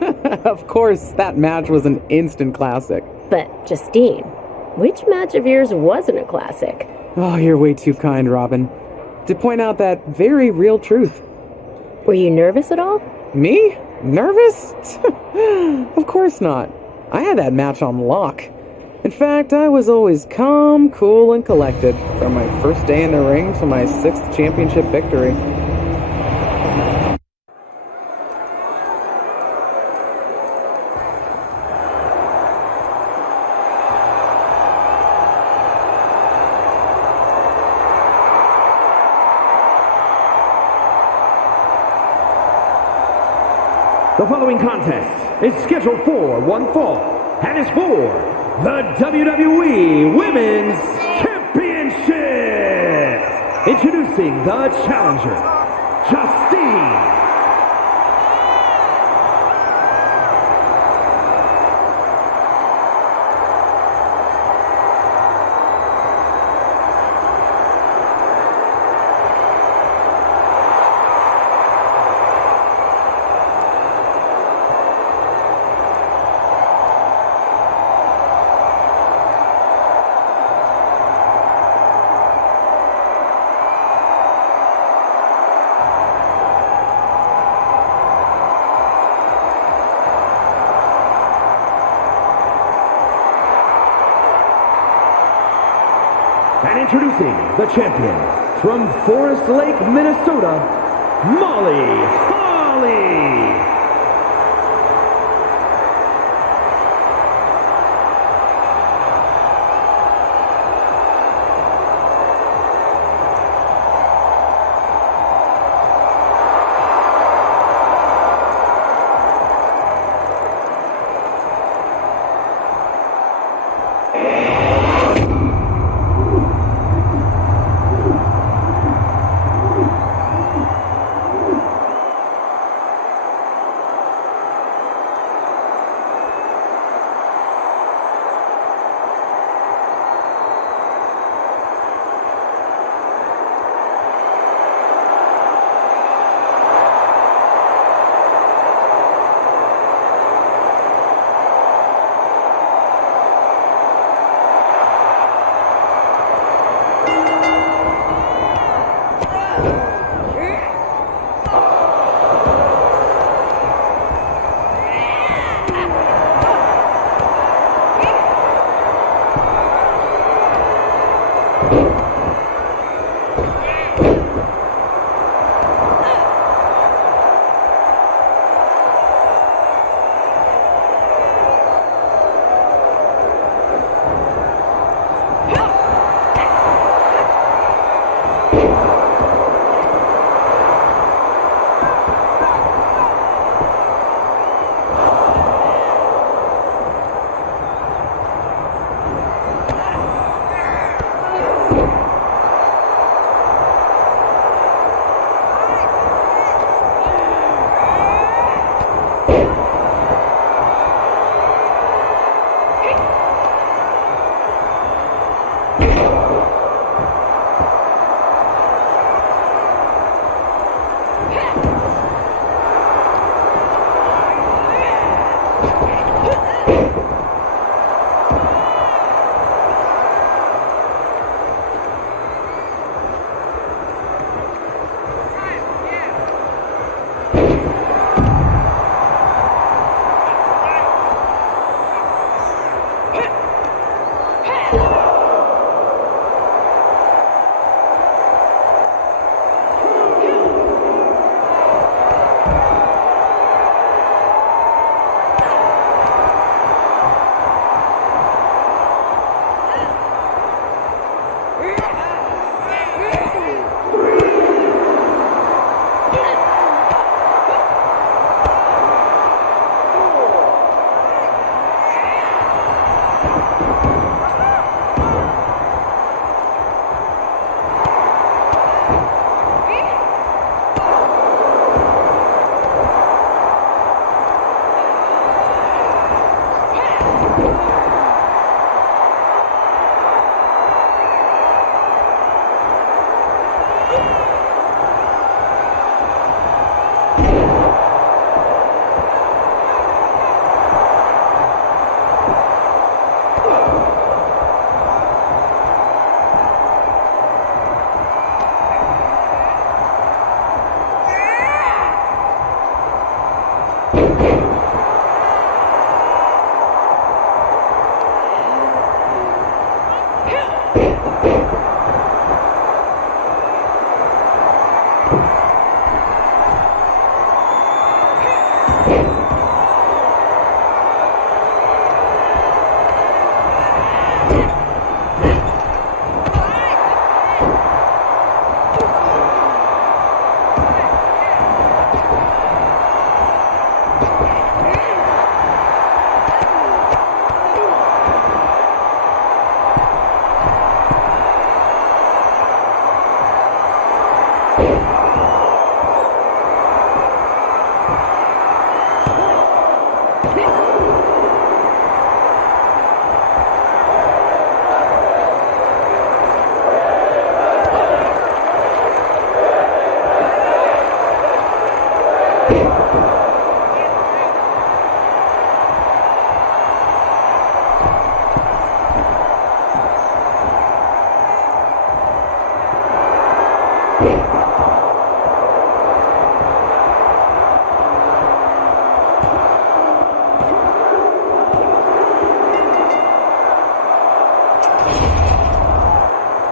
Of course, that match was an instant classic. But, Justine, which match of yours wasn't a classic? Oh, you're way too kind, Robin. To point out that very real truth. Were you nervous at all? Me? Nervous? Of course not. I had that match on lock. In fact, I was always calm, cool, and collected from my first day in the ring to my 6th championship victory. The following contest is scheduled for one fall and is for the WWE Women's Championship. Introducing the challenger, Justine. And introducing the champion from Forest Lake, Minnesota, Molly Holly.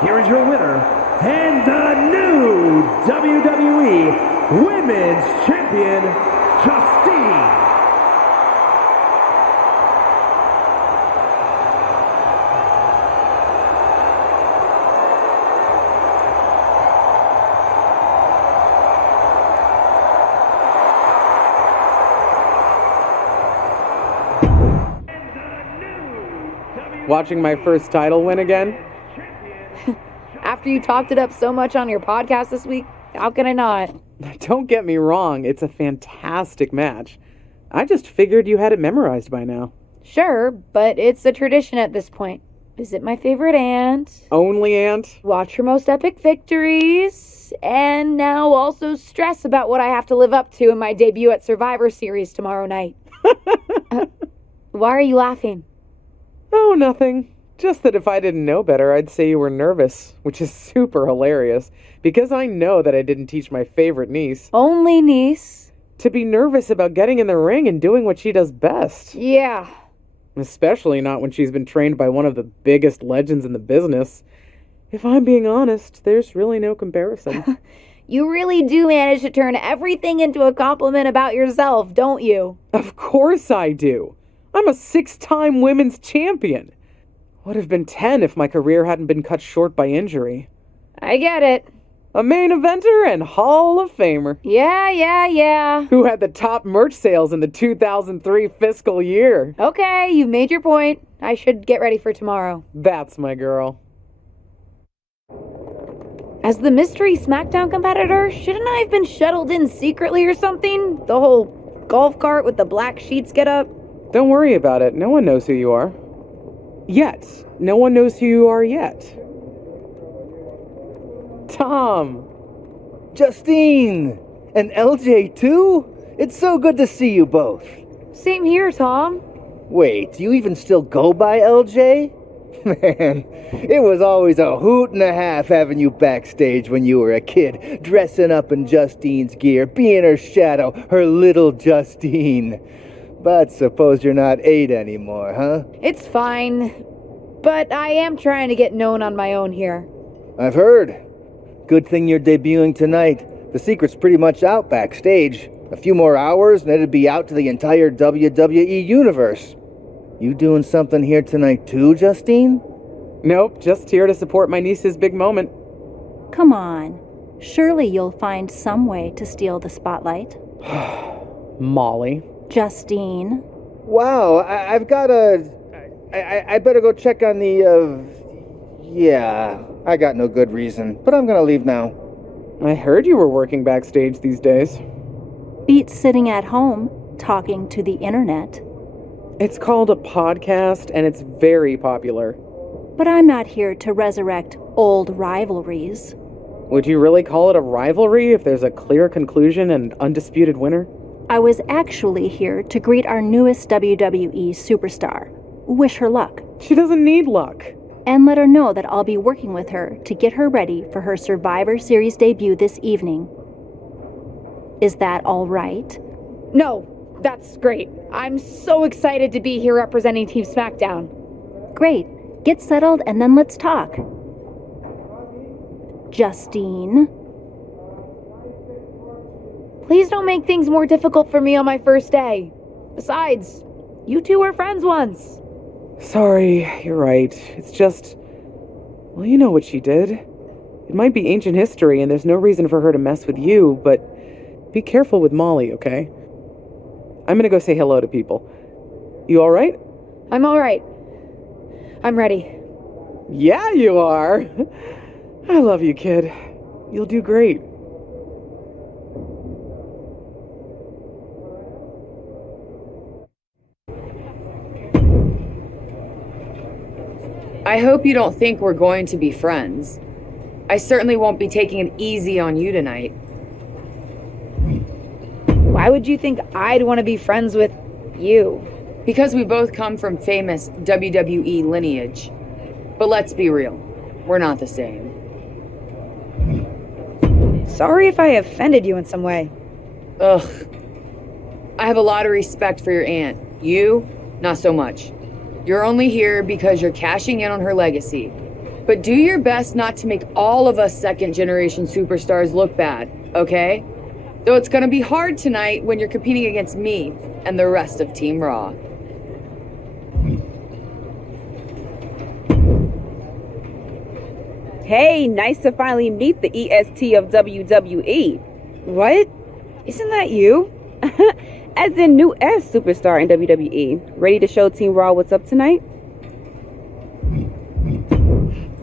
Here is your winner, and the new WWE Women's Champion, Justine. Watching my first title win again? After you talked it up so much on your podcast this week, how can I not? Don't get me wrong, it's a fantastic match. I just figured you had it memorized by now. Sure, but it's a tradition at this point. Visit my favorite aunt. Only aunt? Watch her most epic victories. And now also stress about what I have to live up to in my debut at Survivor Series tomorrow night. Why are you laughing? Oh, nothing. Just that if I didn't know better, I'd say you were nervous, which is super hilarious, because I know that I didn't teach my favorite niece. Only niece? To be nervous about getting in the ring and doing what she does best. Yeah. Especially not when she's been trained by one of the biggest legends in the business. If I'm being honest, there's really no comparison. You really do manage to turn everything into a compliment about yourself, don't you? Of course I do. I'm a 6-time women's champion. Would have been 10 if my career hadn't been cut short by injury. I get it. A main eventer and Hall of Famer. Yeah. Who had the top merch sales in the 2003 fiscal year. Okay, you've made your point. I should get ready for tomorrow. That's my girl. As the mystery SmackDown competitor, shouldn't I have been shuttled in secretly or something? The whole golf cart with the black sheets get up? Don't worry about it. No one knows who you are. Yet. No one knows who you are yet. Tom. Justine! And LJ too? It's so good to see you both. Same here, Tom. Wait, do you even still go by LJ? Man, it was always a hoot and a half having you backstage when you were a kid, dressing up in Justine's gear, being her shadow, her little Justine. But suppose you're not 8 anymore, huh? It's fine. But I am trying to get known on my own here. I've heard. Good thing you're debuting tonight. The secret's pretty much out backstage. A few more hours and it'd be out to the entire WWE universe. You doing something here tonight too, Justine? Nope, just here to support my niece's big moment. Come on. Surely you'll find some way to steal the spotlight. Molly. Justine. Wow, I've got I better go check on the, yeah, I got no good reason, but I'm gonna leave now. I heard you were working backstage these days. Beats sitting at home, talking to the internet. It's called a podcast, and it's very popular. But I'm not here to resurrect old rivalries. Would you really call it a rivalry if there's a clear conclusion and undisputed winner? I was actually here to greet our newest WWE superstar. Wish her luck. She doesn't need luck. And let her know that I'll be working with her to get her ready for her Survivor Series debut this evening. Is that all right? No, that's great. I'm so excited to be here representing Team SmackDown. Great. Get settled and then let's talk. Justine. Please don't make things more difficult for me on my first day. Besides, you two were friends once. Sorry, you're right. It's just... well, you know what she did. It might be ancient history and there's no reason for her to mess with you, but be careful with Molly, okay? I'm gonna go say hello to people. You alright? I'm all right. I'm ready. Yeah, you are. I love you, kid. You'll do great. I hope you don't think we're going to be friends. I certainly won't be taking it easy on you tonight. Why would you think I'd want to be friends with you? Because we both come from famous WWE lineage. But let's be real, we're not the same. Sorry if I offended you in some way. Ugh. I have a lot of respect for your aunt. You, not so much. You're only here because you're cashing in on her legacy. But do your best not to make all of us second-generation superstars look bad, okay? Though it's gonna be hard tonight when you're competing against me and the rest of Team Raw. Hey, nice to finally meet the EST of WWE. What? Isn't that you? As in new S superstar in WWE. Ready to show Team Raw what's up tonight?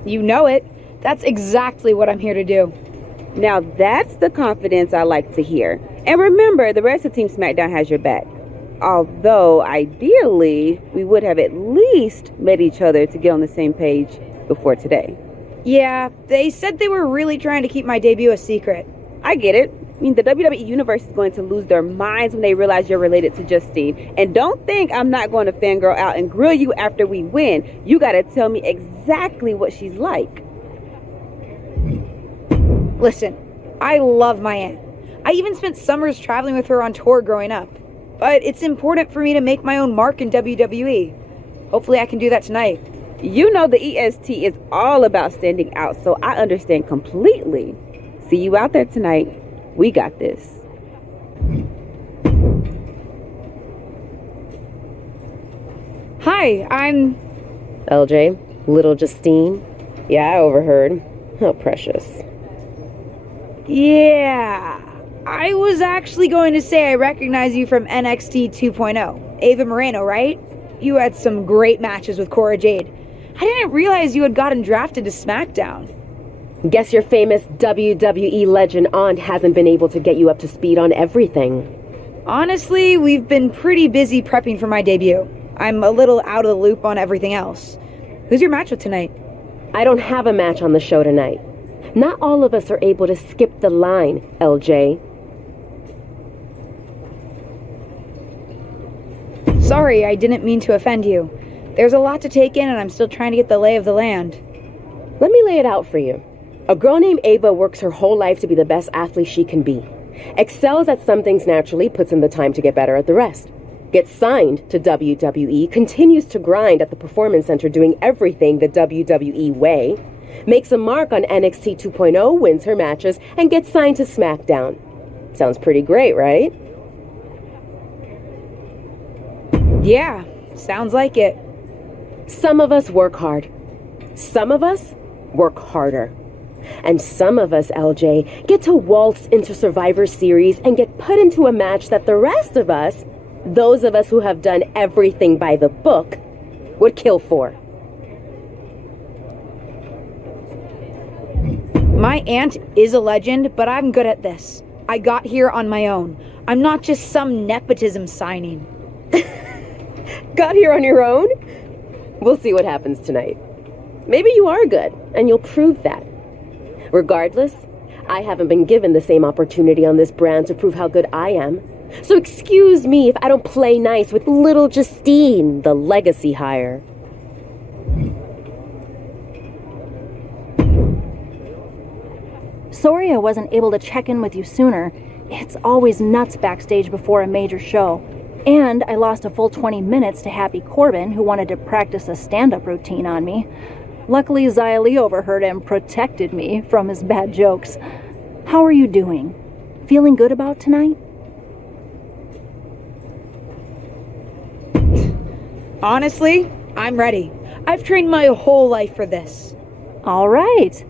You know it. That's exactly what I'm here to do. Now that's the confidence I like to hear. And remember, the rest of Team SmackDown has your back. Although, ideally, we would have at least met each other to get on the same page before today. Yeah, they said they were really trying to keep my debut a secret. I get it. I mean, the WWE Universe is going to lose their minds when they realize you're related to Justine. And don't think I'm not going to fangirl out and grill you after we win. You gotta tell me exactly what she's like. Listen, I love my aunt. I even spent summers traveling with her on tour growing up. But it's important for me to make my own mark in WWE. Hopefully I can do that tonight. You know the EST is all about standing out, so I understand completely. See you out there tonight. We got this. Hi, I'm... LJ, little Justine. Yeah, I overheard. How precious. Yeah. I was actually going to say I recognize you from NXT 2.0. Ava Moreno, right? You had some great matches with Cora Jade. I didn't realize you had gotten drafted to SmackDown. Guess your famous WWE legend aunt hasn't been able to get you up to speed on everything. Honestly, we've been pretty busy prepping for my debut. I'm a little out of the loop on everything else. Who's your match with tonight? I don't have a match on the show tonight. Not all of us are able to skip the line, LJ. Sorry, I didn't mean to offend you. There's a lot to take in and I'm still trying to get the lay of the land. Let me lay it out for you. A girl named Ava works her whole life to be the best athlete she can be. Excels at some things naturally, puts in the time to get better at the rest. Gets signed to WWE, continues to grind at the Performance Center doing everything the WWE way. Makes a mark on NXT 2.0, wins her matches, and gets signed to SmackDown. Sounds pretty great, right? Yeah, sounds like it. Some of us work hard. Some of us work harder. And some of us, LJ, get to waltz into Survivor Series and get put into a match that the rest of us, those of us who have done everything by the book, would kill for. My aunt is a legend, but I'm good at this. I got here on my own. I'm not just some nepotism signing. Got here on your own? We'll see what happens tonight. Maybe you are good, and you'll prove that. Regardless, I haven't been given the same opportunity on this brand to prove how good I am. So excuse me if I don't play nice with little Justine, the legacy hire. Sorry I wasn't able to check in with you sooner. It's always nuts backstage before a major show. And I lost a full 20 minutes to Happy Corbin, who wanted to practice a stand-up routine on me. Luckily, Xia Li overheard and protected me from his bad jokes. How are you doing? Feeling good about tonight? Honestly, I'm ready. I've trained my whole life for this. All right.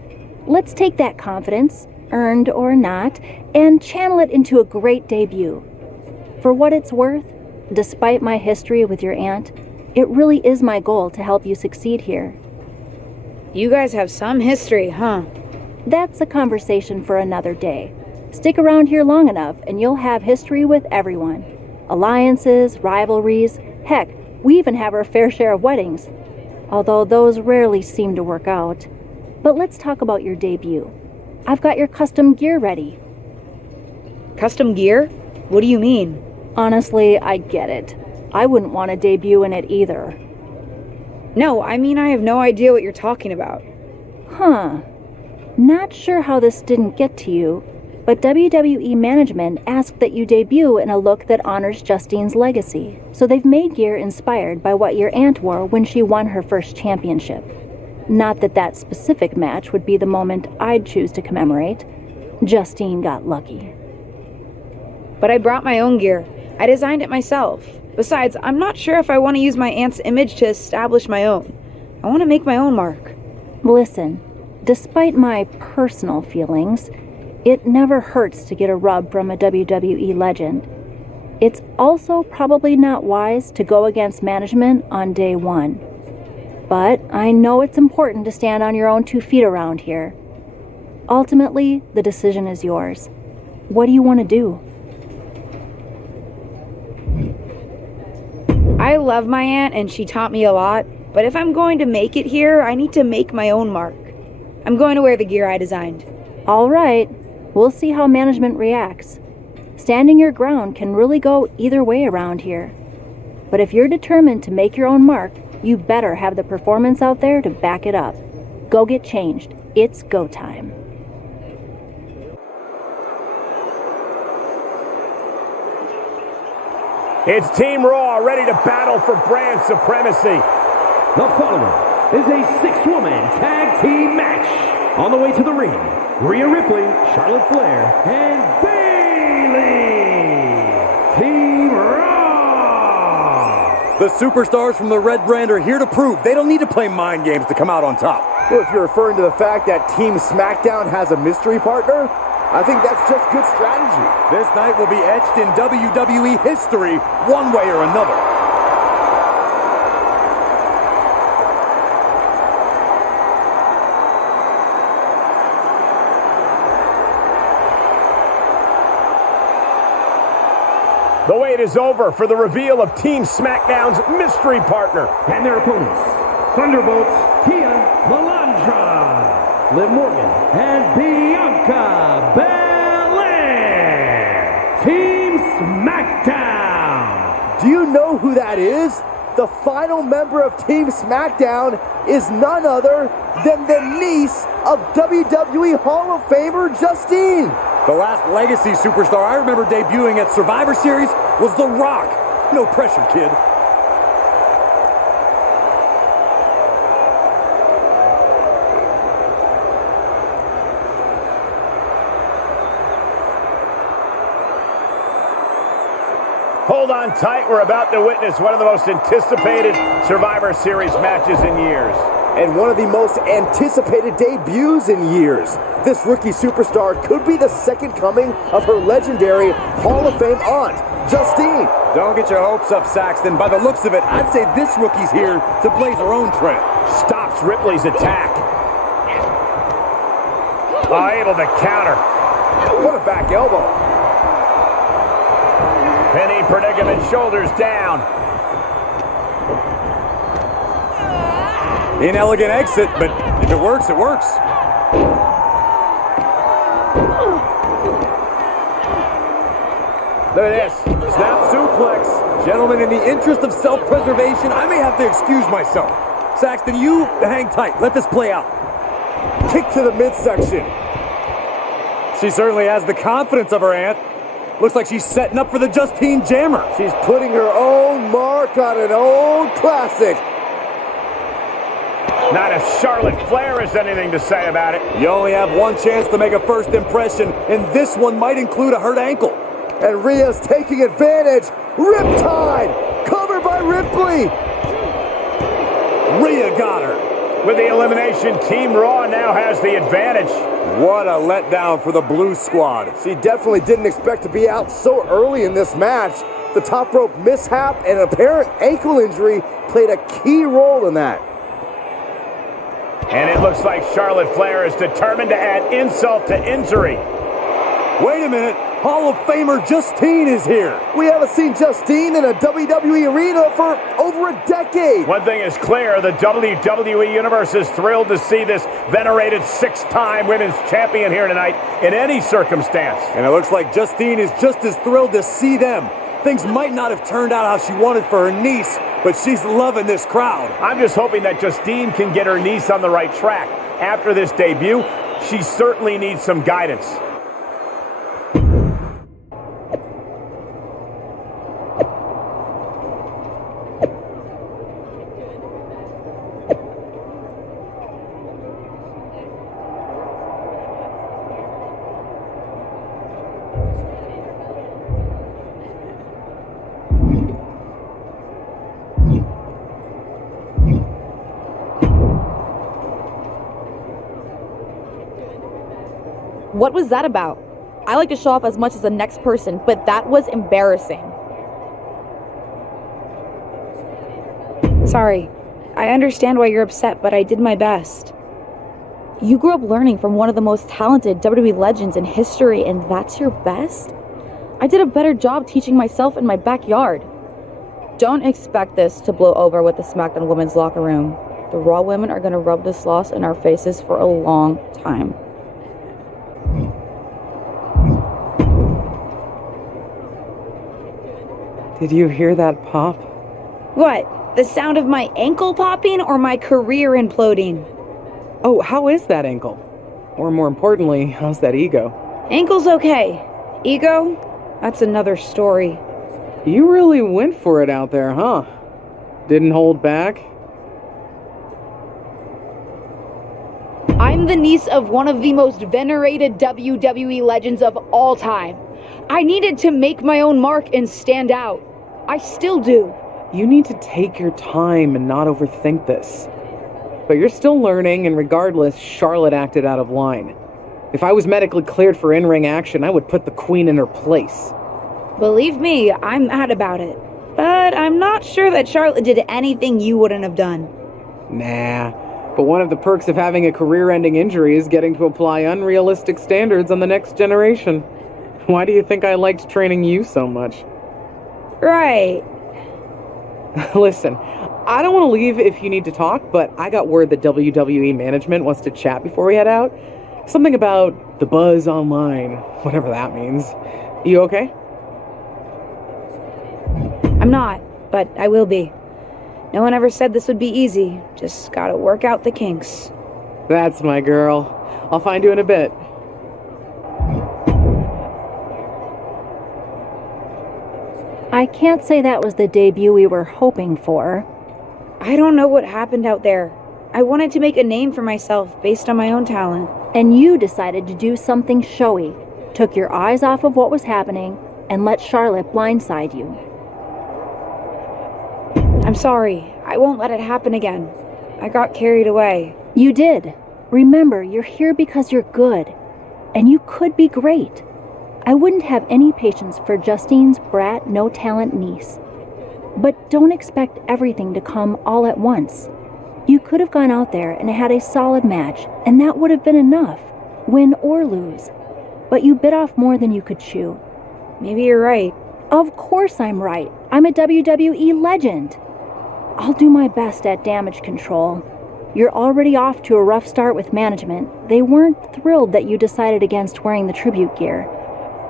Let's take that confidence, earned or not, and channel it into a great debut. For what it's worth, Despite my history with your aunt, it really is my goal to help you succeed here. You guys have some history, huh? That's a conversation for another day. Stick around here long enough and you'll have history with everyone. Alliances, rivalries, heck, we even have our fair share of weddings. Although those rarely seem to work out. But let's talk about your debut. I've got your custom gear ready. Custom gear? What do you mean? Honestly, I get it. I wouldn't want to debut in it either. No, I mean I have no idea what you're talking about. Huh. Not sure how this didn't get to you, but WWE management asked that you debut in a look that honors Justine's legacy. So they've made gear inspired by what your aunt wore when she won her first championship. Not that that specific match would be the moment I'd choose to commemorate. Justine got lucky. But I brought my own gear. I designed it myself. Besides, I'm not sure if I want to use my aunt's image to establish my own. I want to make my own mark. Listen, despite my personal feelings, it never hurts to get a rub from a WWE legend. It's also probably not wise to go against management on day one. But I know it's important to stand on your own 2 feet around here. Ultimately, the decision is yours. What do you want to do? I love my aunt and she taught me a lot, but if I'm going to make it here, I need to make my own mark. I'm going to wear the gear I designed. All right, we'll see how management reacts. Standing your ground can really go either way around here. But if you're determined to make your own mark, you better have the performance out there to back it up. Go get changed. It's go time. It's Team Raw ready to battle for brand supremacy. The following is a 6-woman tag team match. On the way to the ring, Rhea Ripley, Charlotte Flair, and Bayley. Team Raw. The superstars from the Red Brand are here to prove they don't need to play mind games to come out on top. Well, if you're referring to the fact that Team SmackDown has a mystery partner, I think that's just good strategy. This night will be etched in WWE history one way or another. The wait is over for the reveal of Team SmackDown's mystery partner. And their opponents, Thunderbolts, Tia Melandra, Liv Morgan, and Bianca Belair. Team SmackDown. Do you know who that is? The final member of Team SmackDown is none other than the niece of WWE Hall of Famer Justine. The last legacy superstar I remember debuting at Survivor Series was The Rock. No pressure, kid. Hold on tight. We're about to witness one of the most anticipated Survivor Series matches in years. And one of the most anticipated debuts in years. This rookie superstar could be the second coming of her legendary Hall of Fame aunt, Justine. Don't get your hopes up, Saxton. By the looks of it, I'd say this rookie's here to blaze her own trail. Stops Ripley's attack. Able to counter. What a back elbow. Penny predicament, shoulders down. Inelegant exit, but if it works, it works. Look at this. Snap suplex. Gentlemen, in the interest of self-preservation, I may have to excuse myself. Saxton, you hang tight. Let this play out. Kick to the midsection. She certainly has the confidence of her aunt. Looks like she's setting up for the Justine Jammer. She's putting her own mark on an old classic. Not if Charlotte Flair has anything to say about it. You only have one chance to make a first impression, and this one might include a hurt ankle. And Rhea's taking advantage. Riptide! Covered by Ripley! Rhea got her. With the elimination, Team Raw now has the advantage. What a letdown for the Blue Squad. She definitely didn't expect to be out so early in this match. The top rope mishap and an apparent ankle injury played a key role in that. And it looks like Charlotte Flair is determined to add insult to injury. Wait a minute. Hall of Famer Justine is here. We haven't seen Justine in a WWE arena for over a decade. One thing is clear, the WWE Universe is thrilled to see this venerated 6-time women's champion here tonight in any circumstance. And it looks like Justine is just as thrilled to see them. Things might not have turned out how she wanted for her niece, but she's loving this crowd. I'm just hoping that Justine can get her niece on the right track. After this debut, she certainly needs some guidance. What was that about? I like to show off as much as the next person, but that was embarrassing. Sorry. I understand why you're upset, but I did my best. You grew up learning from one of the most talented WWE legends in history, and that's your best? I did a better job teaching myself in my backyard. Don't expect this to blow over with the SmackDown women's locker room. The Raw women are going to rub this loss in our faces for a long time. Did you hear that pop? What? The sound of my ankle popping or my career imploding? Oh, how is that ankle? Or more importantly, how's that ego? Ankle's okay. Ego? That's another story. You really went for it out there, huh? Didn't hold back? I'm the niece of one of the most venerated WWE legends of all time. I needed to make my own mark and stand out. I still do. You need to take your time and not overthink this. But you're still learning, and regardless, Charlotte acted out of line. If I was medically cleared for in-ring action, I would put the queen in her place. Believe me, I'm mad about it. But I'm not sure that Charlotte did anything you wouldn't have done. Nah. But one of the perks of having a career-ending injury is getting to apply unrealistic standards on the next generation. Why do you think I liked training you so much? Right. Listen, I don't want to leave if you need to talk, but I got word that WWE management wants to chat before we head out. Something about the buzz online, whatever that means. You okay? I'm not, but I will be. No one ever said this would be easy. Just gotta work out the kinks. That's my girl. I'll find you in a bit. I can't say that was the debut we were hoping for. I don't know what happened out there. I wanted to make a name for myself based on my own talent. And you decided to do something showy, took your eyes off of what was happening, and let Charlotte blindside you. I'm sorry. I won't let it happen again. I got carried away. You did. Remember, you're here because you're good. And you could be great. I wouldn't have any patience for Justine's brat, no-talent niece. But don't expect everything to come all at once. You could have gone out there and had a solid match, and that would have been enough, win or lose. But you bit off more than you could chew. Maybe you're right. Of course I'm right. I'm a WWE legend. I'll do my best at damage control. You're already off to a rough start with management. They weren't thrilled that you decided against wearing the tribute gear.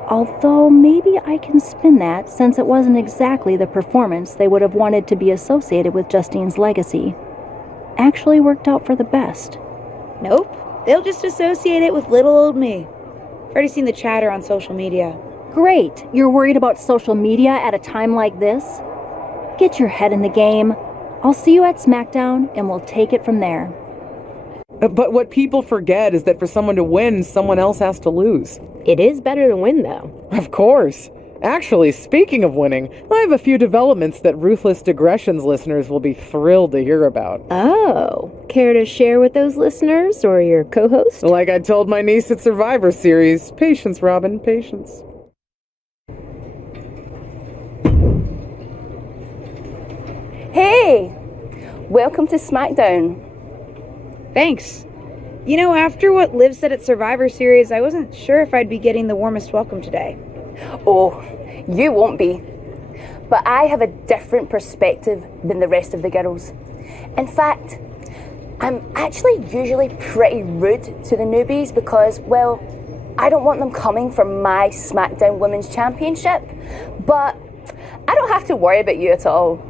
Although maybe I can spin that, since it wasn't exactly the performance they would have wanted to be associated with Justine's legacy. Actually worked out for the best. Nope. They'll just associate it with little old me. I've already seen the chatter on social media. Great. You're worried about social media at a time like this? Get your head in the game. I'll see you at SmackDown, and we'll take it from there. But what people forget is that for someone to win, someone else has to lose. It is better to win, though. Of course. Actually, speaking of winning, I have a few developments that Ruthless Digressions listeners will be thrilled to hear about. Oh, care to share with those listeners or your co-host? Like I told my niece at Survivor Series, patience, Robin, patience. welcome to SmackDown. Thanks. You know, after what Liv said at Survivor Series, I wasn't sure if I'd be getting the warmest welcome today. Oh, you won't be. But I have a different perspective than the rest of the girls. In fact, I'm actually usually pretty rude to the newbies because, well, I don't want them coming for my SmackDown Women's Championship. But I don't have to worry about you at all.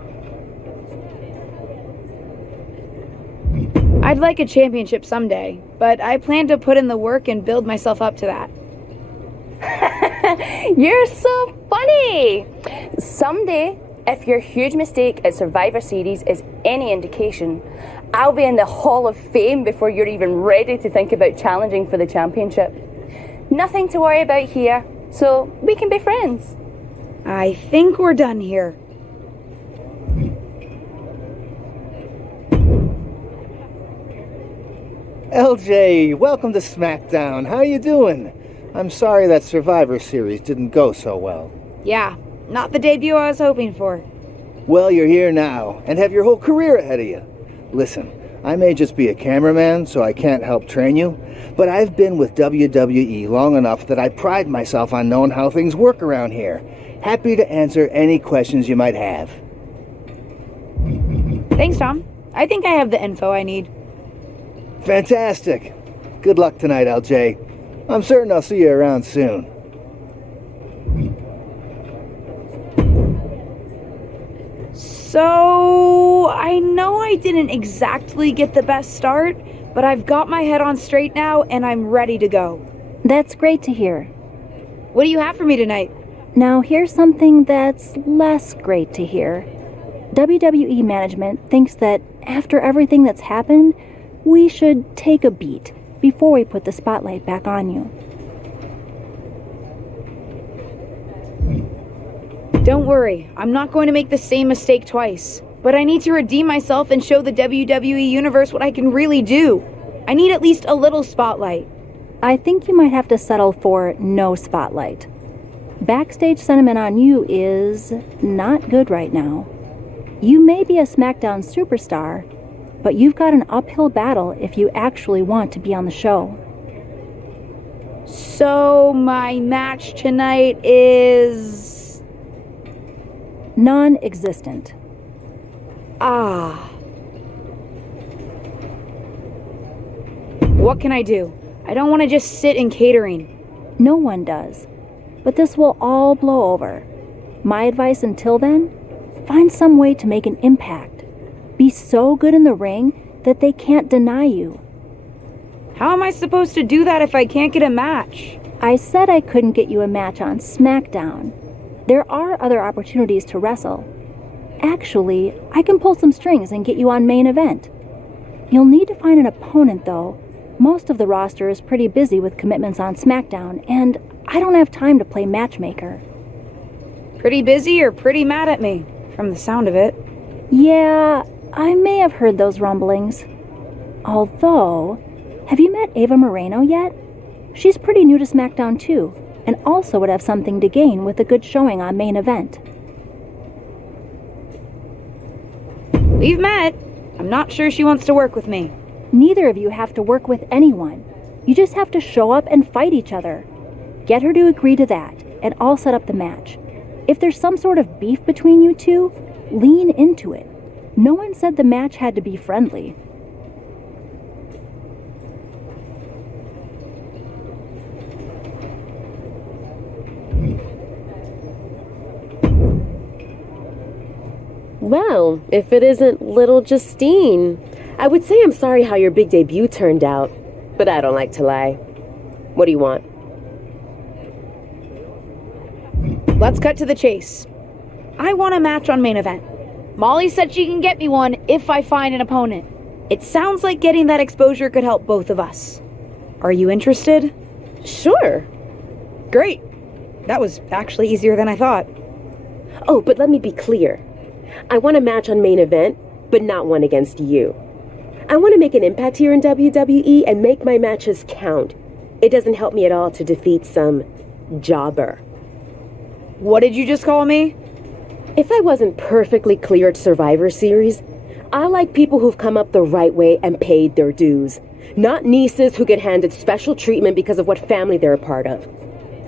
I'd like a championship someday, but I plan to put in the work and build myself up to that. You're so funny! Someday, if your huge mistake at Survivor Series is any indication, I'll be in the Hall of Fame before you're even ready to think about challenging for the championship. Nothing to worry about here, so we can be friends. I think we're done here. LJ, welcome to SmackDown. How you doing? I'm sorry that Survivor Series didn't go so well. Yeah, not the debut I was hoping for. Well, you're here now, and have your whole career ahead of you. Listen, I may just be a cameraman, so I can't help train you, but I've been with WWE long enough that I pride myself on knowing how things work around here. Happy to answer any questions you might have. Thanks, Tom. I think I have the info I need. Fantastic. Good luck tonight, LJ. I'm certain I'll see you around soon. So, I know I didn't exactly get the best start, but I've got my head on straight now and I'm ready to go. That's great to hear. What do you have for me tonight? Now here's something that's less great to hear. WWE management thinks that after everything that's happened, we should take a beat before we put the spotlight back on you. Don't worry, I'm not going to make the same mistake twice. But I need to redeem myself and show the WWE Universe what I can really do. I need at least a little spotlight. I think you might have to settle for no spotlight. Backstage sentiment on you is not good right now. You may be a SmackDown superstar, but you've got an uphill battle if you actually want to be on the show. So, my match tonight is... non-existent. What can I do? I don't want to just sit in catering. No one does. But this will all blow over. My advice until then? Find some way to make an impact. Be so good in the ring that they can't deny you. How am I supposed to do that if I can't get a match? I said I couldn't get you a match on SmackDown. There are other opportunities to wrestle. Actually, I can pull some strings and get you on main event. You'll need to find an opponent, though. Most of the roster is pretty busy with commitments on SmackDown, and I don't have time to play matchmaker. Pretty busy or pretty mad at me, from the sound of it. Yeah, I may have heard those rumblings. Although, have you met Ava Moreno yet? She's pretty new to SmackDown too, and also would have something to gain with a good showing on main event. We've met. I'm not sure she wants to work with me. Neither of you have to work with anyone. You just have to show up and fight each other. Get her to agree to that, and I'll set up the match. If there's some sort of beef between you two, lean into it. No one said the match had to be friendly. Well, if it isn't little Justine, I would say I'm sorry how your big debut turned out, but I don't like to lie. What do you want? Let's cut to the chase. I want a match on main event. Molly said she can get me one if I find an opponent. It sounds like getting that exposure could help both of us. Are you interested? Sure. Great. That was actually easier than I thought. Oh, but let me be clear. I want a match on main event, but not one against you. I want to make an impact here in WWE and make my matches count. It doesn't help me at all to defeat some jobber. What did you just call me? If I wasn't perfectly clear at Survivor Series, I like people who've come up the right way and paid their dues, not nieces who get handed special treatment because of what family they're a part of.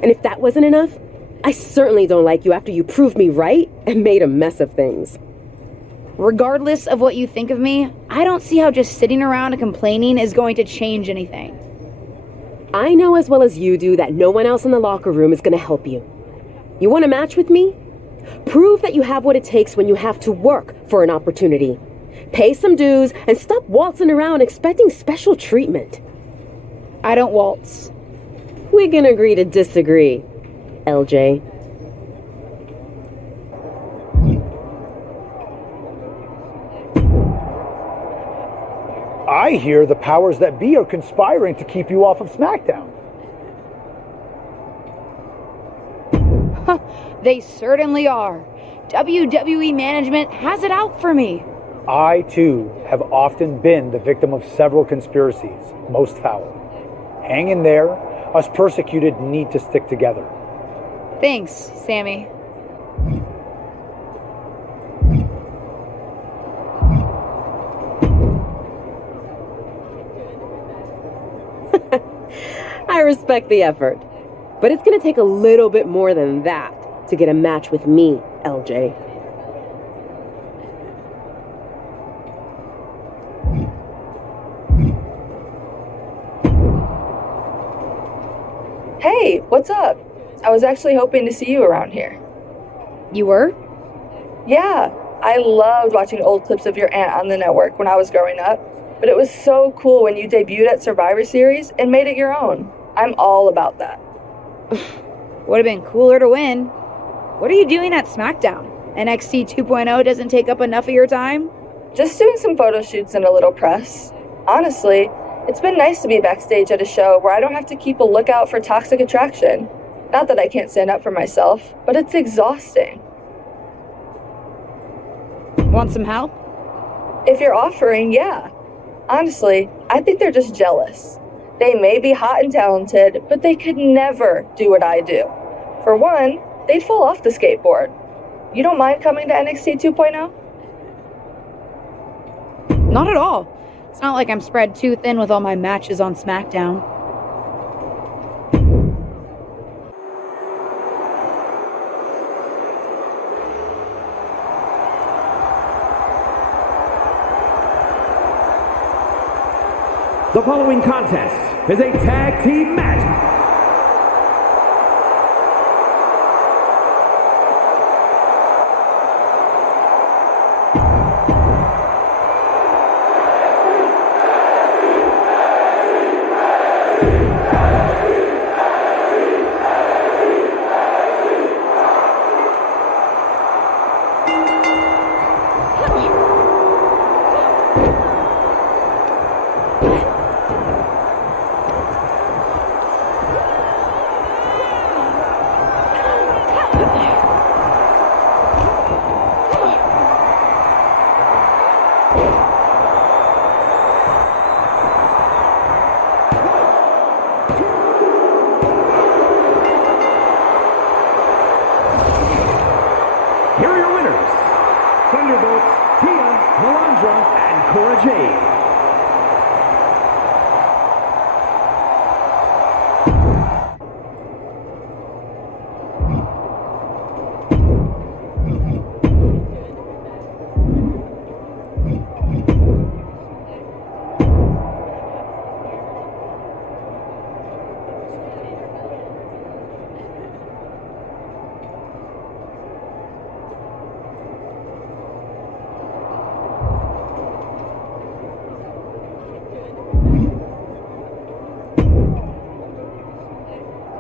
And if that wasn't enough, I certainly don't like you after you proved me right and made a mess of things. Regardless of what you think of me, I don't see how just sitting around and complaining is going to change anything. I know as well as you do that no one else in the locker room is going to help you. You want a match with me? Prove that you have what it takes when you have to work for an opportunity. Pay some dues and stop waltzing around expecting special treatment. I don't waltz. We can agree to disagree, LJ. I hear the powers that be are conspiring to keep you off of SmackDown. They certainly are. WWE management has it out for me. I, too, have often been the victim of several conspiracies, most foul. Hang in there. Us persecuted need to stick together. Thanks, Sammy. I respect the effort, but it's going to take a little bit more than that to get a match with me, LJ. Hey, what's up? I was actually hoping to see you around here. You were? Yeah, I loved watching old clips of your aunt on the network when I was growing up, but it was so cool when you debuted at Survivor Series and made it your own. I'm all about that. Would have been cooler to win. What are you doing at SmackDown? NXT 2.0 doesn't take up enough of your time? Just doing some photo shoots and a little press. Honestly, it's been nice to be backstage at a show where I don't have to keep a lookout for toxic attraction. Not that I can't stand up for myself, but it's exhausting. Want some help? If you're offering, yeah. Honestly, I think they're just jealous. They may be hot and talented, but they could never do what I do. For one, they'd fall off the skateboard. You don't mind coming to NXT 2.0? Not at all. It's not like I'm spread too thin with all my matches on SmackDown. The following contest is a tag team match. Here are your winners, Thunderbolts, Tia, Melandra, and Cora Jade.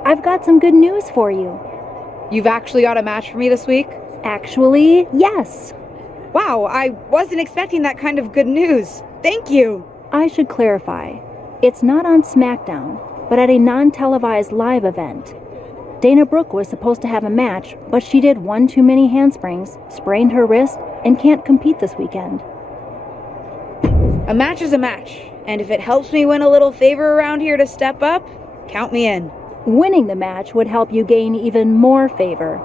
I've got some good news for you. You've actually got a match for me this week? Actually, yes. Wow, I wasn't expecting that kind of good news. Thank you. I should clarify. It's not on SmackDown, but at a non-televised live event. Dana Brooke was supposed to have a match, but she did one too many handsprings, sprained her wrist, and can't compete this weekend. A match is a match, and if it helps me win a little favor around here to step up, count me in. Winning the match would help you gain even more favor.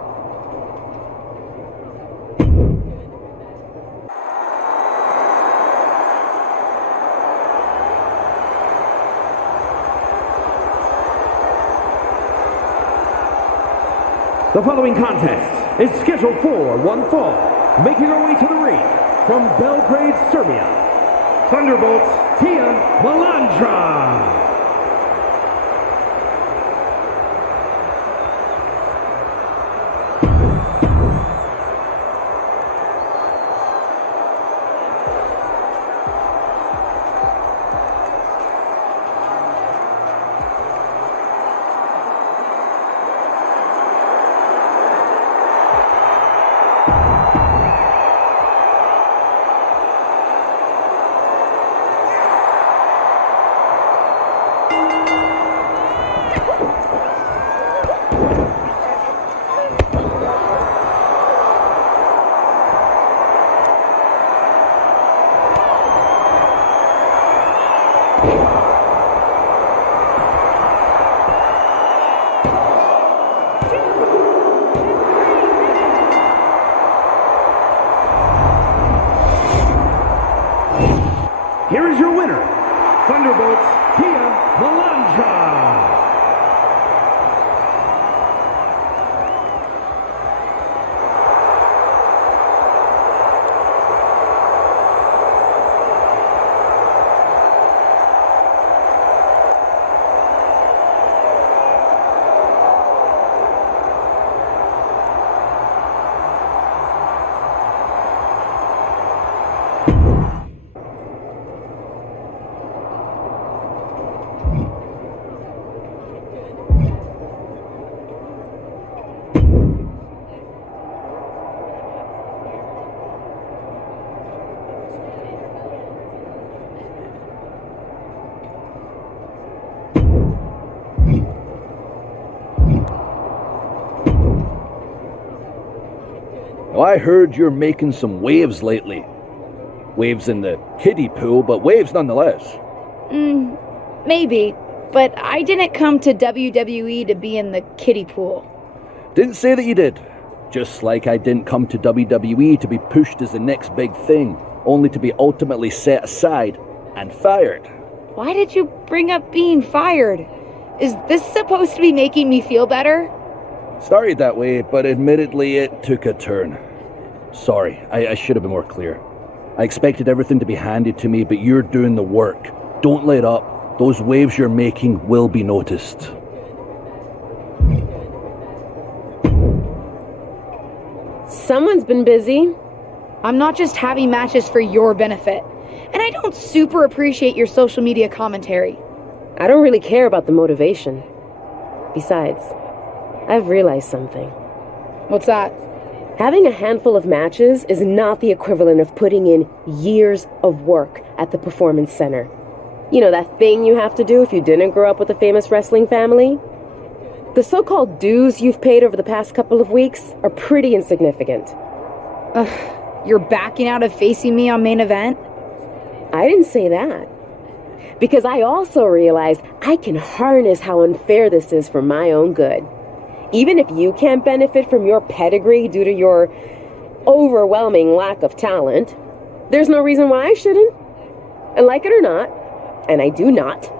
The following contest is scheduled for one fall, making her way to the ring from Belgrade, Serbia, Thunderbolt's Tia Melandra. Here is your winner, Thunderbolt's Tia Melandra. I heard you're making some waves lately. Waves in the kiddie pool, but waves nonetheless. Maybe, but I didn't come to WWE to be in the kiddie pool. Didn't say that you did. Just like I didn't come to WWE to be pushed as the next big thing, only to be ultimately set aside and fired. Why did you bring up being fired? Is this supposed to be making me feel better? Started that way, but admittedly it took a turn. Sorry, I should have been more clear. I expected everything to be handed to me, but you're doing the work. Don't let up. Those waves you're making will be noticed. Someone's been busy. I'm not just having matches for your benefit. And I don't super appreciate your social media commentary. I don't really care about the motivation. Besides, I've realized something. What's that? Having a handful of matches is not the equivalent of putting in years of work at the Performance Center. You know, that thing you have to do if you didn't grow up with a famous wrestling family? The so-called dues you've paid over the past couple of weeks are pretty insignificant. You're backing out of facing me on main event? I didn't say that. Because I also realized I can harness how unfair this is for my own good. Even if you can't benefit from your pedigree due to your overwhelming lack of talent, there's no reason why I shouldn't. And like it or not, and I do not,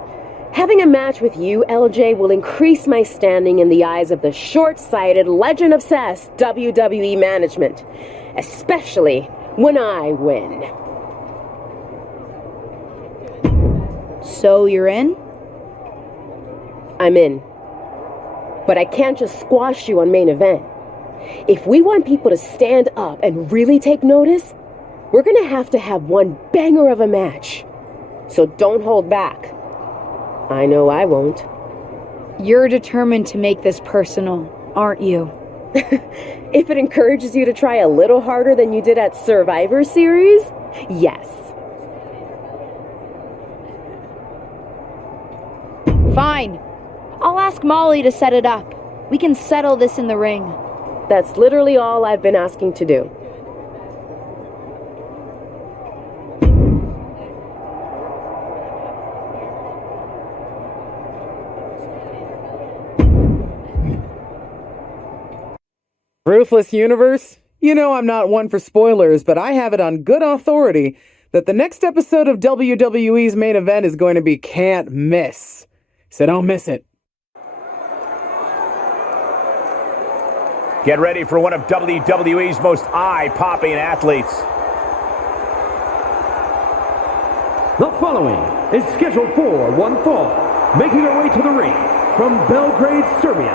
having a match with you, LJ, will increase my standing in the eyes of the short-sighted, legend-obsessed WWE management, especially when I win. So you're in? I'm in. But I can't just squash you on main event. If we want people to stand up and really take notice, we're gonna have to have one banger of a match. So don't hold back. I know I won't. You're determined to make this personal, aren't you? If it encourages you to try a little harder than you did at Survivor Series, yes. Fine. I'll ask Molly to set it up. We can settle this in the ring. That's literally all I've been asking to do. Ruthless Universe? You know I'm not one for spoilers, but I have it on good authority that the next episode of WWE's main event is going to be can't miss. So don't miss it. Get ready for one of WWE's most eye-popping athletes. The following is scheduled for one fall, making her way to the ring from Belgrade, Serbia,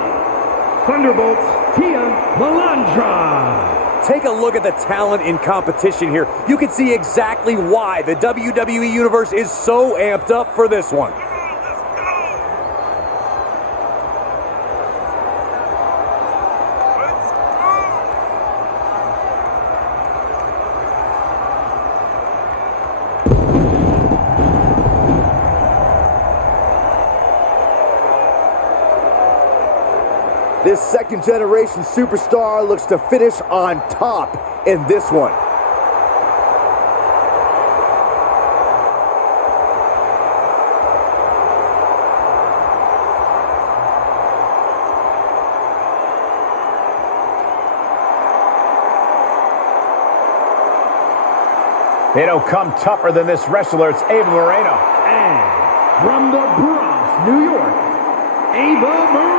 Thunderbolt's Tia Melandra. Take a look at the talent in competition here. You can see exactly why the WWE Universe is so amped up for this one. This second-generation superstar looks to finish on top in this one. They don't come tougher than this wrestler. It's Ava Moreno. And from the Bronx, New York, Ava Moreno.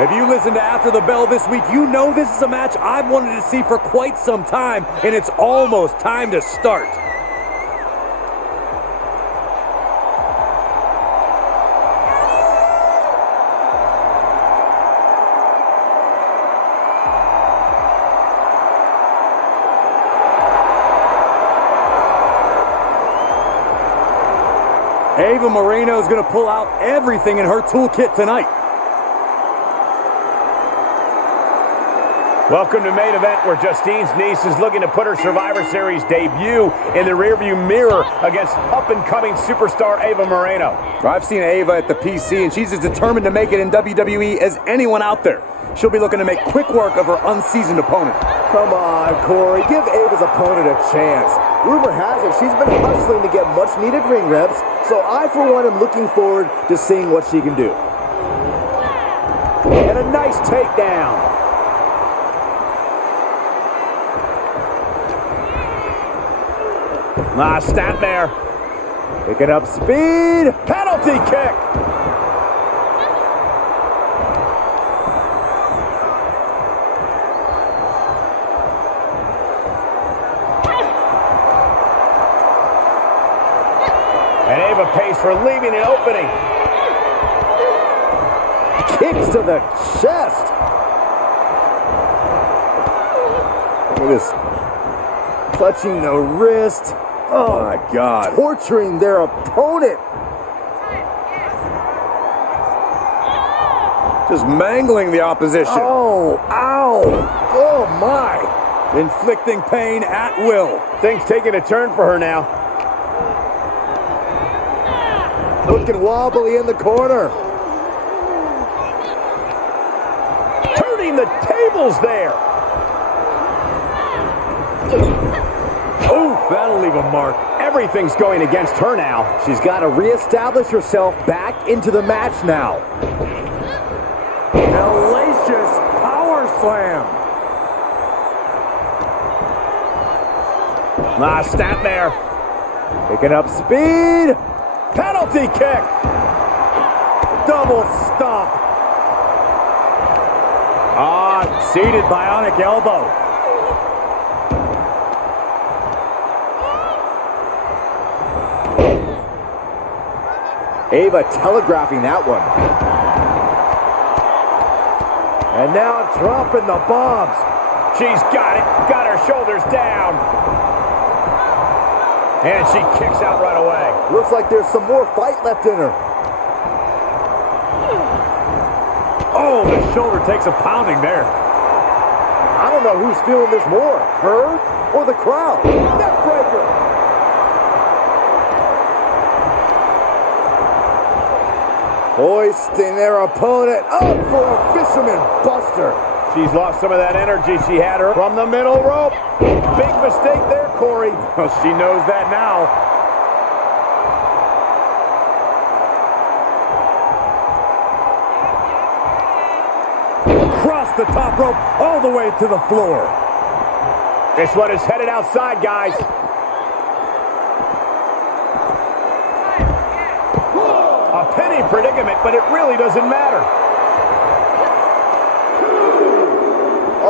If you listen to After the Bell this week, you know this is a match I've wanted to see for quite some time, and it's almost time to start. Ava Moreno is going to pull out everything in her toolkit tonight. Welcome to Main Event, where Justine's niece is looking to put her Survivor Series debut in the rearview mirror against up-and-coming superstar Ava Moreno. I've seen Ava at the PC, and she's as determined to make it in WWE as anyone out there. She'll be looking to make quick work of her unseasoned opponent. Come on, Corey. Give Ava's opponent a chance. Rumor has it she's been hustling to get much-needed ring reps, so I, for one, am looking forward to seeing what she can do. And a nice takedown. Snap there. Picking up speed. Penalty kick. And Ava pays for leaving an opening. Kicks to the chest. Look at this. Clutching the wrist. Oh my God. Torturing their opponent. Just mangling the opposition. Oh, ow. Oh my. Inflicting pain at will. Things taking a turn for her now. Looking wobbly in the corner. Turning the tables there. Oh, that'll leave a mark. Everything's going against her now. She's got to reestablish herself back into the match now. Hellacious power slam. Snap there. Picking up speed. Penalty kick. Double stomp. Seated bionic elbow. Ava telegraphing that one. And now dropping the bombs. She's got it. Got her shoulders down. And she kicks out right away. Looks like there's some more fight left in her. Oh, the shoulder takes a pounding there. I don't know who's feeling this more, her or the crowd. Neckbreaker. Hoisting their opponent up for a fisherman buster. She's lost some of that energy she had her from the middle rope. Big mistake there, Corey. Well, she knows that now. Across the top rope, all the way to the floor. This one is headed outside, guys. A penny predicament, but it really doesn't matter.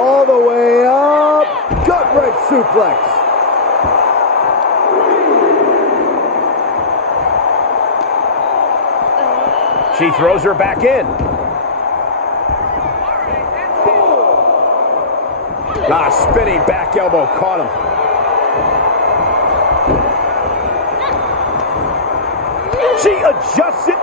all the way up. Gut-wrench suplex. She throws her back in. Spinning back elbow caught him. She adjusts it.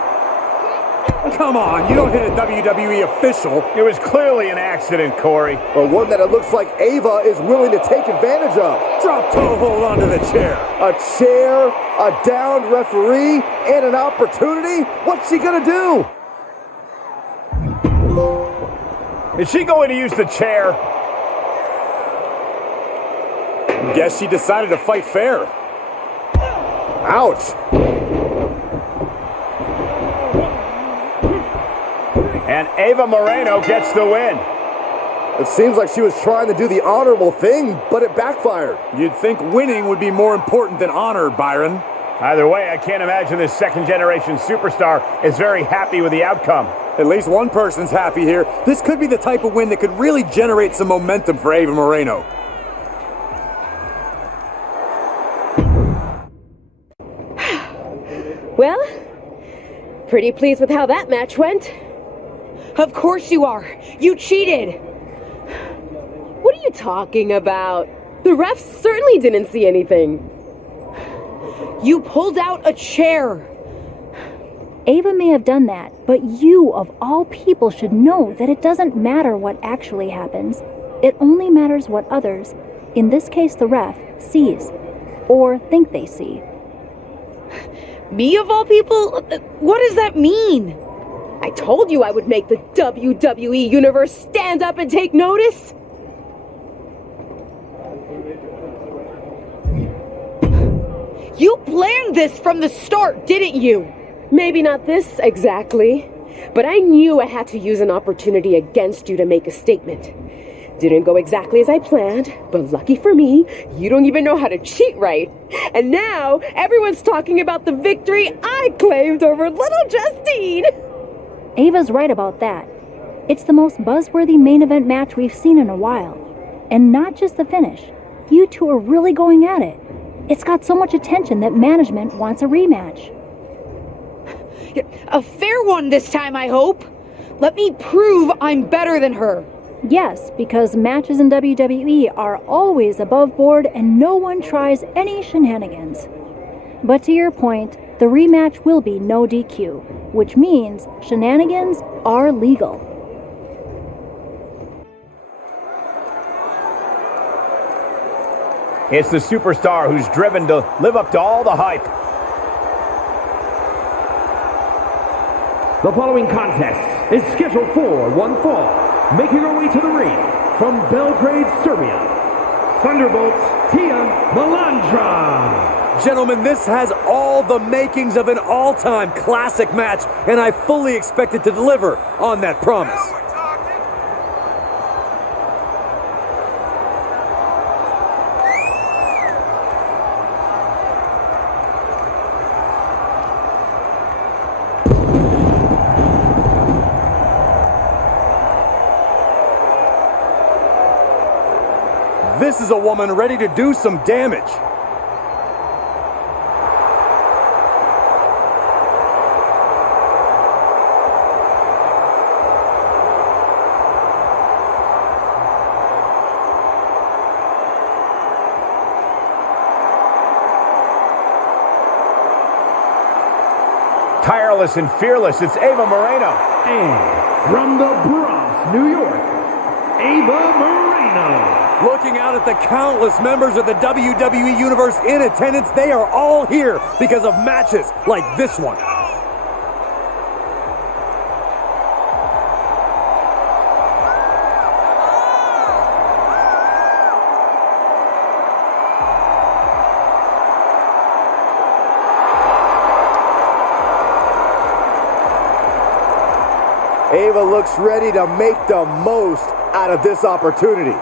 Come on, you don't hit a WWE official. It was clearly an accident, Corey. But one that it looks like Ava is willing to take advantage of. Drop toe hold onto the chair. A chair, a downed referee, and an opportunity? What's she gonna do? Is she going to use the chair? Guess she decided to fight fair. Ouch. And Ava Moreno gets the win. It seems like she was trying to do the honorable thing, but it backfired. You'd think winning would be more important than honor, Byron. Either way, I can't imagine this second-generation superstar is very happy with the outcome. At least one person's happy here. This could be the type of win that could really generate some momentum for Ava Moreno. Well, pretty pleased with how that match went. Of course you are. You cheated. What are you talking about? The refs certainly didn't see anything. You pulled out a chair. Ava may have done that, but you, of all people, should know that it doesn't matter what actually happens. It only matters what others, in this case the ref, sees, or think they see. Me, of all people? What does that mean? I told you I would make the WWE Universe stand up and take notice. You planned this from the start, didn't you? Maybe not this exactly, but I knew I had to use an opportunity against you to make a statement. Didn't go exactly as I planned, but lucky for me, you don't even know how to cheat right. And now, everyone's talking about the victory I claimed over little Justine. Ava's right about that. It's the most buzzworthy main event match we've seen in a while. And not just the finish. You two are really going at it. It's got so much attention that management wants a rematch. A fair one this time, I hope. Let me prove I'm better than her. Yes, because matches in WWE are always above board and no one tries any shenanigans. But to your point, the rematch will be no DQ, which means shenanigans are legal. It's the superstar who's driven to live up to all the hype. The following contest is scheduled for one fall. Making her way to the ring from Belgrade, Serbia, Thunderbolt's Tia Melandra. Gentlemen, this has all the makings of an all-time classic match, and I fully expect it to deliver on that promise. This is a woman ready to do some damage. Tireless and fearless, it's Ava Moreno. And from the Bronx, New York, Ava Moreno. Looking out at the countless members of the WWE Universe in attendance, they are all here because of matches like this one. Ava looks ready to make the most out of this opportunity.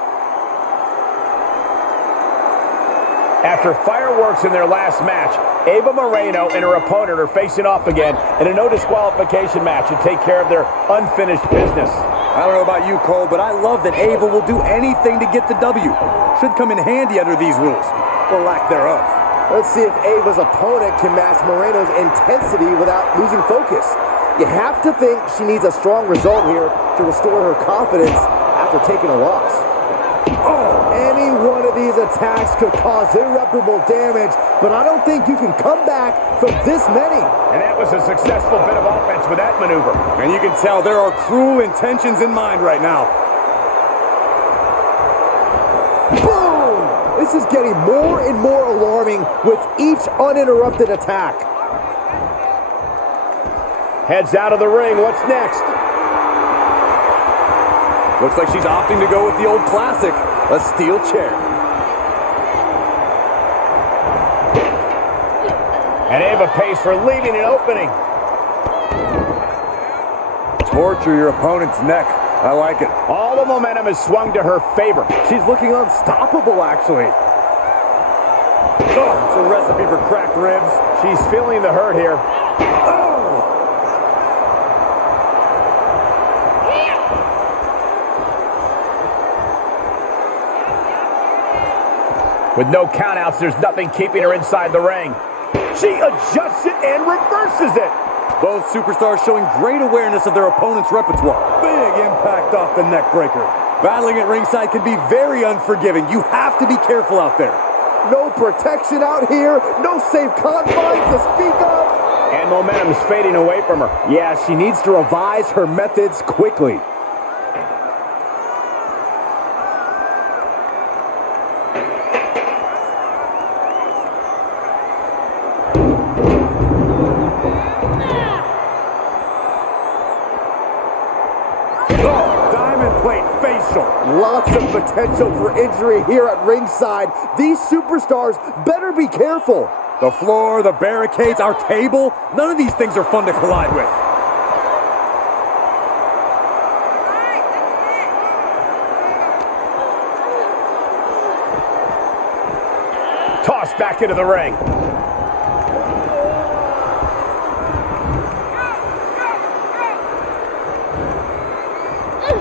After fireworks in their last match, Ava Moreno and her opponent are facing off again in a no disqualification match to take care of their unfinished business. I don't know about you, Cole, but I love that Ava will do anything to get the W. Should come in handy under these rules, or lack thereof. Let's see if Ava's opponent can match Moreno's intensity without losing focus. You have to think she needs a strong result here to restore her confidence after taking a loss. Oh, any one of these attacks could cause irreparable damage, but I don't think you can come back from this many. And that was a successful bit of offense with that maneuver. And you can tell there are cruel intentions in mind right now. Boom! This is getting more and more alarming with each uninterrupted attack. Heads out of the ring. What's next? Looks like she's opting to go with the old classic, a steel chair. And Ava pays for leaving an opening. Torture your opponent's neck. I like it. All the momentum is swung to her favor. She's looking unstoppable, actually. Oh, it's a recipe for cracked ribs. She's feeling the hurt here. With no countouts, there's nothing keeping her inside the ring. She adjusts it and reverses it. Both superstars showing great awareness of their opponent's repertoire. Big impact off the neck breaker. Battling at ringside can be very unforgiving. You have to be careful out there. No protection out here. No safe confines to speak of. And momentum's fading away from her. Yeah, she needs to revise her methods quickly. Lots of potential for injury here at ringside. These superstars better be careful. The floor, the barricades, our table, none of these things are fun to collide with. Tossed back into the ring.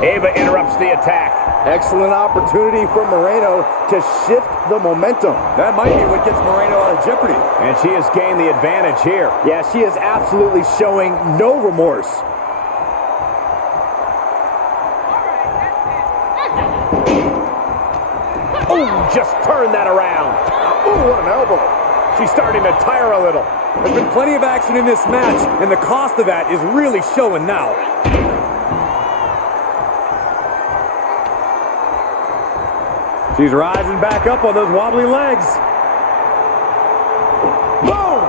Ava interrupts the attack. Excellent opportunity for Moreno to shift the momentum. That might be what gets Moreno out of jeopardy. And she has gained the advantage here. Yeah, she is absolutely showing no remorse. Oh, just turn that around. Oh, what an elbow. She's starting to tire a little. There's been plenty of action in this match, and the cost of that is really showing now. She's rising back up on those wobbly legs. Boom!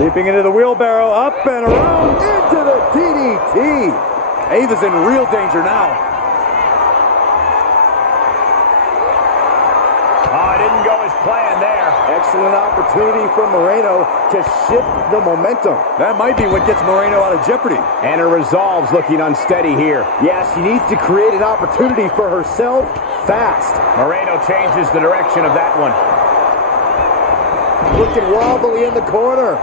Leaping into the wheelbarrow, up and around. Into the DDT. Ava's in real danger now. Oh, it didn't go as planned there. Excellent opportunity for Moreno to shift the momentum. That might be what gets Moreno out of jeopardy. And her resolve's looking unsteady here. Yeah, she needs to create an opportunity for herself fast. Moreno changes the direction of that one. Looking wobbly in the corner.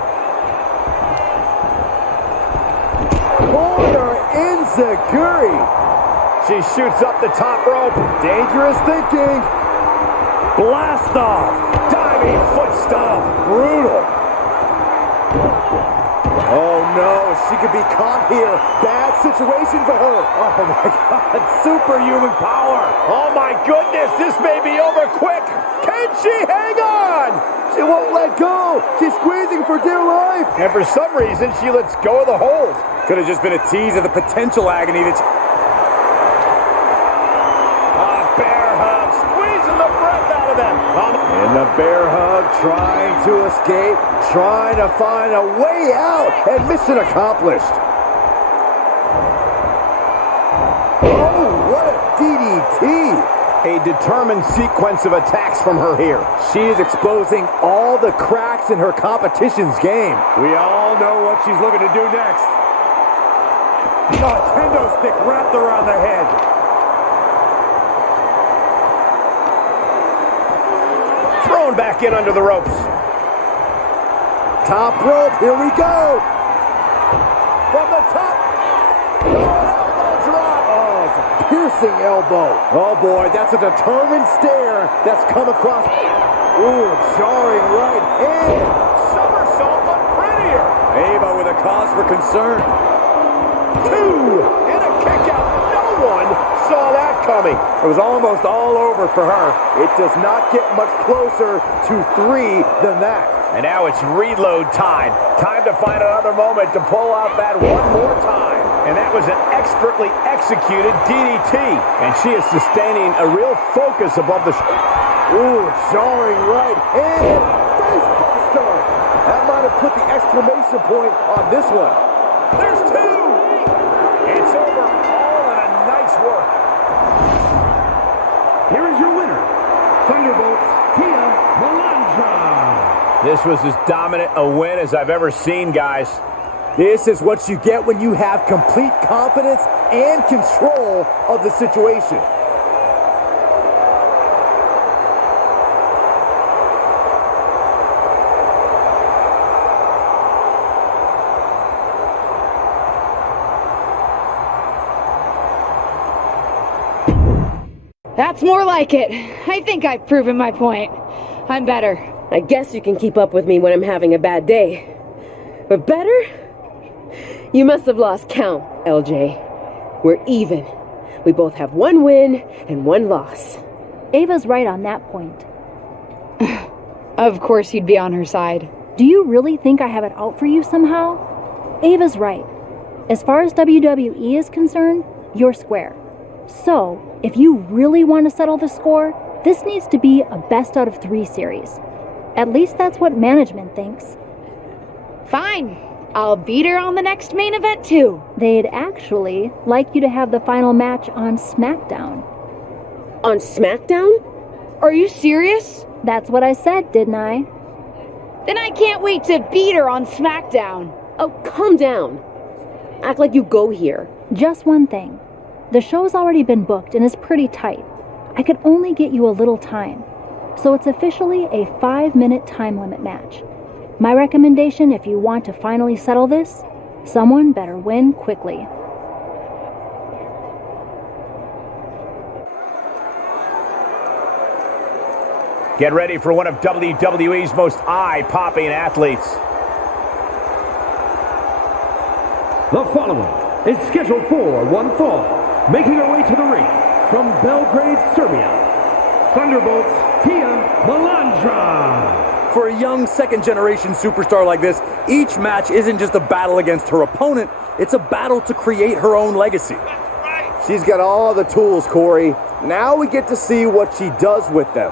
Corner enziguri. She shoots up the top rope. Dangerous thinking. Blast off. Diving foot stomp. Brutal. Oh no, she could be caught here. Bad situation for her. Oh my God, superhuman power. Oh my goodness, this may be over quick. Can she hang on? She won't let go. She's squeezing for dear life. And for some reason, she lets go of the hold. Could have just been a tease of the potential agony that's... Bear hug, squeezing the breath out of them. In the bear hug, trying to escape, trying to find a way out, and mission accomplished. Oh, what a DDT! A determined sequence of attacks from her here. She is exposing all the cracks in her competition's game. We all know what she's looking to do next. A kendo stick wrapped around the head. Thrown back in under the ropes. Top rope, here we go. From the top. Elbow drop. Oh, it's a piercing elbow. Oh boy, that's a determined stare that's come across. Ooh, jarring right hand. Somersault, but prettier. Ava with a cause for concern. 2 and a kick out. No one saw that coming. It was almost all over for her. It does not get much closer to 3 than that. And now it's reload time. Time to find another moment to pull out that one more time. And that was an expertly executed DDT. And she is sustaining a real focus above the... Ooh, jarring right hand. Face buster. That might have put the exclamation point on this one. There's 2. It's over all in a nice work. Here is your winner, Thunderbolt's Tia Melandra. This was as dominant a win as I've ever seen, guys. This is what you get when you have complete confidence and control of the situation. That's more like it. I think I've proven my point. I'm better. I guess you can keep up with me when I'm having a bad day. But better? You must have lost count, LJ. We're even. We both have 1 win and 1 loss. Ava's right on that point. Of course you'd be on her side. Do you really think I have it out for you somehow? Ava's right. As far as WWE is concerned, you're square. So, if you really want to settle the score, this needs to be a best out of 3 series. At least that's what management thinks. Fine. I'll beat her on the next main event too. They'd actually like you to have the final match on SmackDown. On SmackDown? Are you serious? That's what I said, didn't I? Then I can't wait to beat her on SmackDown. Oh, calm down. Act like you go here. Just one thing. The show's already been booked and is pretty tight. I could only get you a little time. So it's officially a 5-minute time limit match. My recommendation, if you want to finally settle this, someone better win quickly. Get ready for one of WWE's most eye-popping athletes. The following is scheduled for one fall, making her way to the ring from Belgrade, Serbia, Thunderbolt's Tia Melandra. For a young second-generation superstar like this, each match isn't just a battle against her opponent, it's a battle to create her own legacy. She's got all the tools, Corey. Now we get to see what she does with them.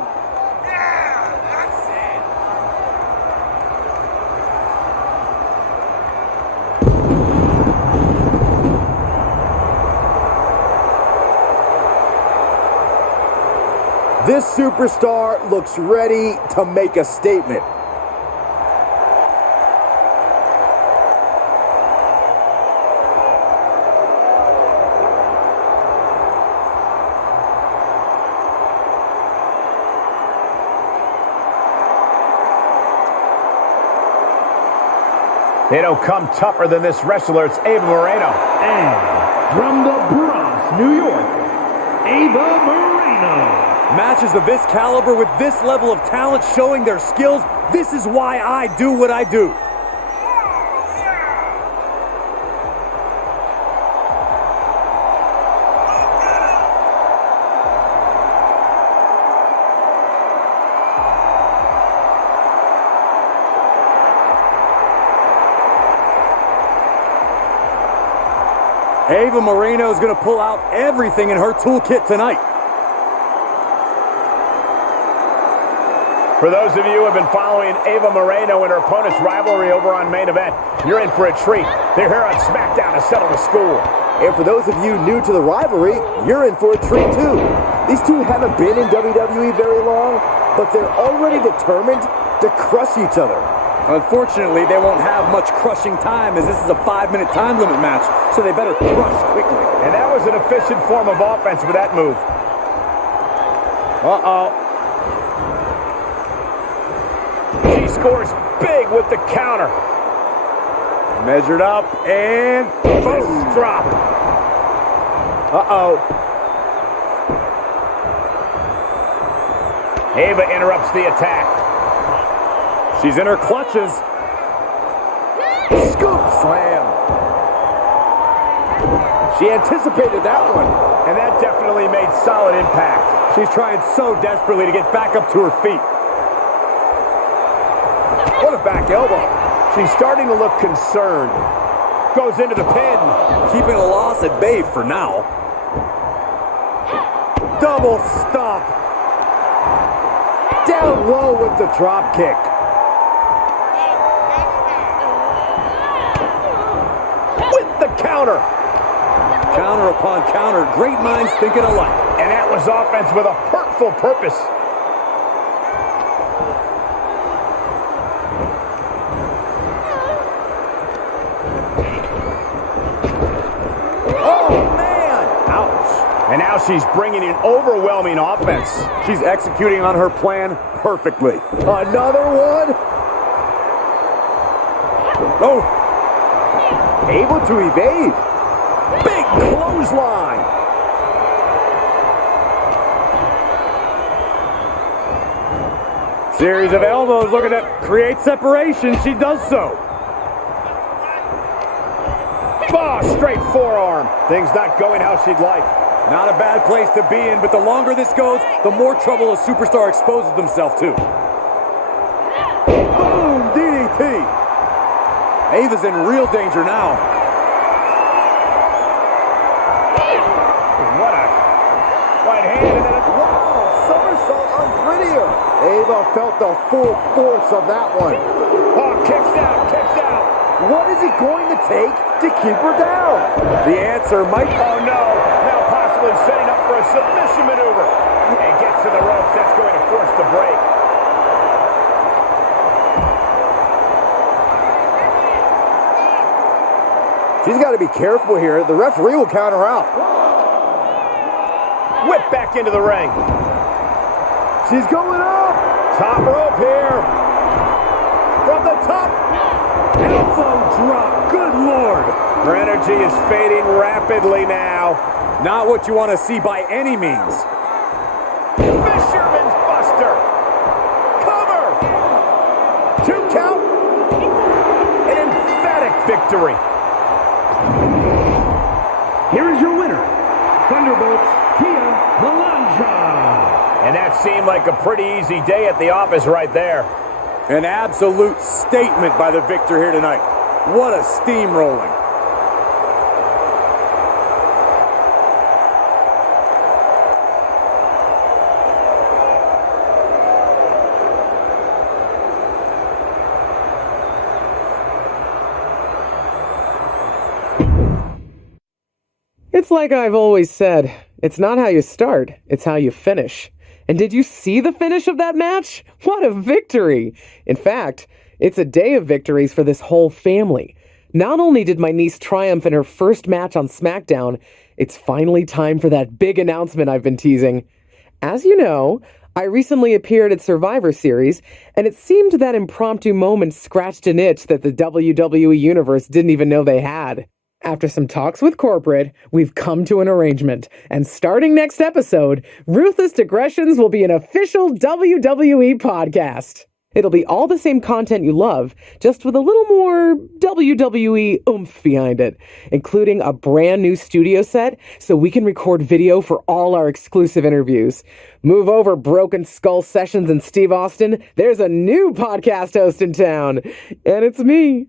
This superstar looks ready to make a statement. They don't come tougher than this wrestler. It's Ava Moreno. And from the Bronx, New York, Ava Moreno. Matches of this caliber with this level of talent showing their skills, this is why I do what I do. Ava Moreno is going to pull out everything in her toolkit tonight. For those of you who have been following Ava Moreno and her opponent's rivalry over on Main Event, you're in for a treat. They're here on SmackDown to settle the score. And for those of you new to the rivalry, you're in for a treat too. These two haven't been in WWE very long, but they're already determined to crush each other. Unfortunately, they won't have much crushing time as this is a 5-minute time limit match, so they better crush quickly. And that was an efficient form of offense with that move. Uh-oh. She scores big with the counter. Measured up and boom, drop. Uh-oh. Ava interrupts the attack. She's in her clutches. Scoop slam. She anticipated that one, and that definitely made solid impact. She's trying so desperately to get back up to her feet. What a back elbow. She's starting to look concerned. Goes into the pin. Keeping a loss at bay for now. Double stomp. Down low with the drop kick. With the counter. Counter upon counter. Great minds thinking alike. And that was offense with a hurtful purpose. And now she's bringing in overwhelming offense. She's executing on her plan perfectly. Another one. Oh. Able to evade. Big clothesline. Series of elbows looking to create separation. She does so. Oh, straight forearm. Things not going how she'd like. Not a bad place to be in, but the longer this goes, the more trouble a superstar exposes themselves to. Boom! DDT! Ava's in real danger now. What a right hand and then a wow! Somersault unprettier. Ava felt the full force of that one. Oh, kicks out, kicks out. What is it going to take to keep her down? The answer might... Oh, no. Now possibly setting up for a submission maneuver. And gets to the ropes. That's going to force the break. She's got to be careful here. The referee will count her out. Whip back into the ring. She's going up. Top rope here. From the top. Elbow drop. Good Lord. Her energy is fading rapidly now. Not what you want to see by any means. Fisherman's Buster. Cover. 2 count. An emphatic victory. Here is your winner, Thunderbolt's Tia Melandra. And that seemed like a pretty easy day at the office right there. An absolute statement by the victor here tonight. What a steamrolling. It's like I've always said, it's not how you start, it's how you finish. And did you see the finish of that match? What a victory! In fact, it's a day of victories for this whole family. Not only did my niece triumph in her first match on SmackDown, it's finally time for that big announcement I've been teasing. As you know, I recently appeared at Survivor Series, and it seemed that impromptu moment scratched an itch that the WWE Universe didn't even know they had. After some talks with corporate, we've come to an arrangement, and starting next episode, Ruthless Digressions will be an official WWE podcast. It'll be all the same content you love, just with a little more WWE oomph behind it, including a brand new studio set so we can record video for all our exclusive interviews. Move over, Broken Skull Sessions and Steve Austin. There's a new podcast host in town, and it's me.